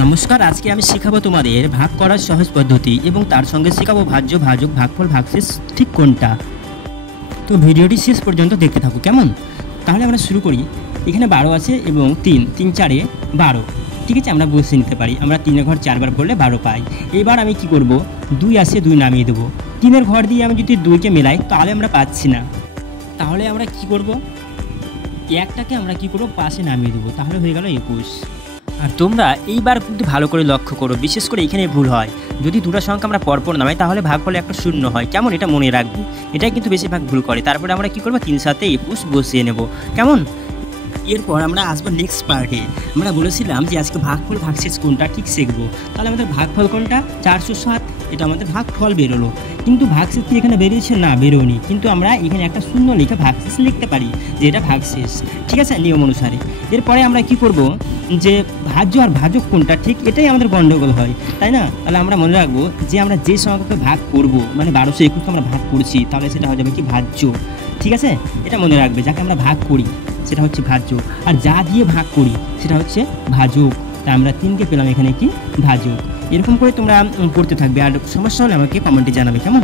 নমস্কার, আজকে আমি শেখাবো তোমাদের ভাগ করার সহজ পদ্ধতি এবং তার সঙ্গে শেখাবো ভাজ্য, ভাজক, ভাগফল, ভাগশেষ ঠিক কোনটা। তো ভিডিওটি শেষ পর্যন্ত দেখতে থাকো, কেমন? তাহলে আমরা শুরু করি। এখানে 12 আছে এবং 3 3 4 12, ঠিক আছে। আমরা বসে নিতে পারি, আমরা 3-এর ঘর 4 বার করলে 12 পাই। এবার আমি কি করব, 2 আছে 2 নামিয়ে দেবো। 3-এর ঘর দিয়ে আমি যদি 2কে মেলাই তাহলে আমরা পাচ্ছি না, তাহলে আমরা কি করব, একটাকে আমরা কি করব পাশে নামিয়ে দেবো, তাহলে হয়ে গেল 21। আর তোমরা এইবার কিন্তু ভালো করে লক্ষ্য করো, বিশেষ করে এখানে ভুল হয়, যদি দুটো সংখ্যা আমরা পরপর নামাই তাহলে ভাগফলে একটা শূন্য হয়, কেমন? এটা মনে রাখবে, এটাই কিন্তু বেশিরভাগ ভুল করে। তারপরে আমরা কি করবো, 3 সাথে 21 বসিয়ে নেব, কেমন? এরপর আমরা আসবো নেক্সট পার্টে। আমরা বলেছিলাম যে আজকে ভাগফল ভাগশেষ কোনটা ঠিক শিখবো। তাহলে আমাদের ভাগফল কোনটা, 407, এটা আমাদের ভাগফল বেরোলো। কিন্তু ভাগশেষ কি এখানে বেরিয়েছে? না, বেরোয়নি। কিন্তু আমরা এখানে একটা শূন্য লিখে ভাগশেষ লিখতে পারি যে এটা ভাগশেষ, ঠিক আছে, নিয়ম অনুসারে। এরপরে আমরা কি করব, যে ভাজ্য আর ভাজক কোনটা ঠিক, এটাই আমাদের গণ্ডগোল হয়, তাই না? তাহলে আমরা মনে রাখবো যে আমরা যে সংখ্যাকে ভাগ করব, মানে 1221কে আমরা ভাগ করছি, তাহলে সেটা হয়ে যাবে কি ভাজ্য, ঠিক আছে। এটা মনে রাখবে, যাকে আমরা ভাগ করি সেটা হচ্ছে ভাজ্য, আর যা দিয়ে ভাগ করি সেটা হচ্ছে ভাজক। তাই আমরা 3কে পেলাম এখানে কি ভাজক। এরকম করে তোমরা পড়তে থাকবে, আর সমস্যা হলে আমাকে কমেন্টে জানাবে, কেমন?